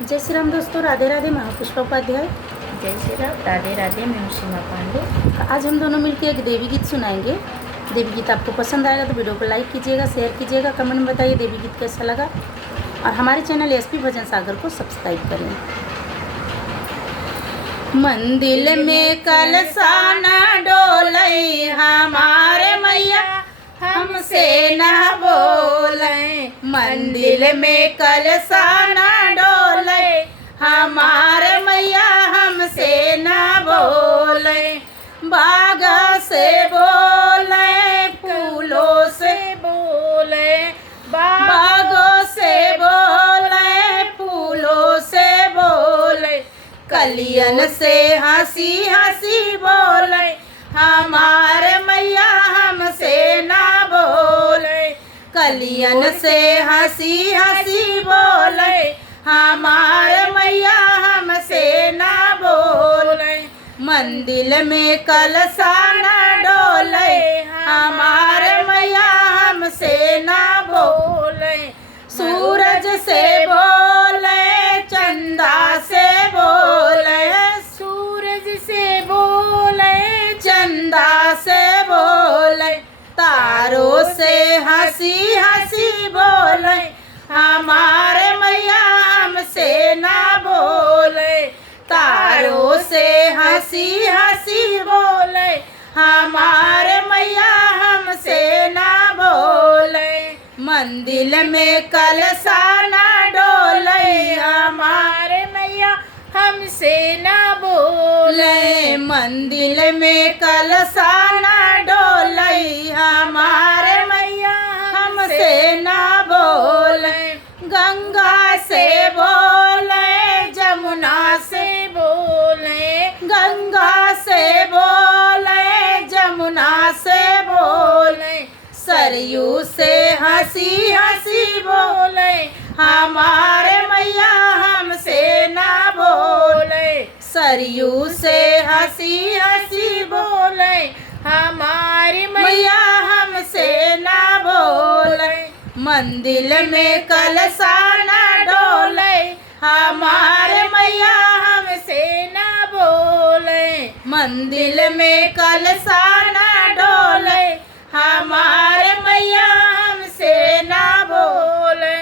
जय श्री राम दोस्तों, राधे राधे। मैं हूं पुष्पा उपाध्याय। जय श्री राम, राधे राधे। मैं हूं सीमा पांडे। आज हम दोनों मिलकर एक देवी गीत सुनाएंगे। देवी गीत आपको पसंद आएगा तो वीडियो को लाइक कीजिएगा, शेयर कीजिएगा, कमेंट में बताइए देवी गीत कैसा लगा और हमारे चैनल एसपी भजन सागर को सब्सक्राइब करें। मंदिर में कलसा न डोले हमारे मैया हमसे न बोले, मंदिर में कलसा न डोले हमारे मैया हमसे न बोले, बाग से बोले फूलों से बोले, बागों से बोले फूलों से बोले, कलियन से हंसी हंसी बोले हमारे मैया हमसे ना बोले, कलियन से हंसी हंसी बोले हमारे मैया हमसे ना बोले, मंदिर में कलसा न डोले हमारे मैया हमसे ना बोले, सूरज से बोले चंदा से बोले, सूरज से बोले चंदा से बोले, तारों से हंसी हंसी बोले हमारे मैया हमसे ना बोले, तारों से हंसी हंसी बोले हमारे मैया हमसे ना बोले, मंदिर में कलसा न डोले हमारे मैया हमसे ना बोले, मंदिर में कलसा न डोले हमारे मैया हमसे ना बोले, गंगा से बोले जमुना से बोले, गंगा से बोले जमुना से बोले, सरयू से हंसी हंसी बोले हमारे मैया हमसे ना बोले, सरयू से हंसी हंसी बोले हमारी मैया हमसे ना बोले, मंदिर में कलसा न डोले हमारे मैया हमसे ना बोले, मंदिर में कलसा न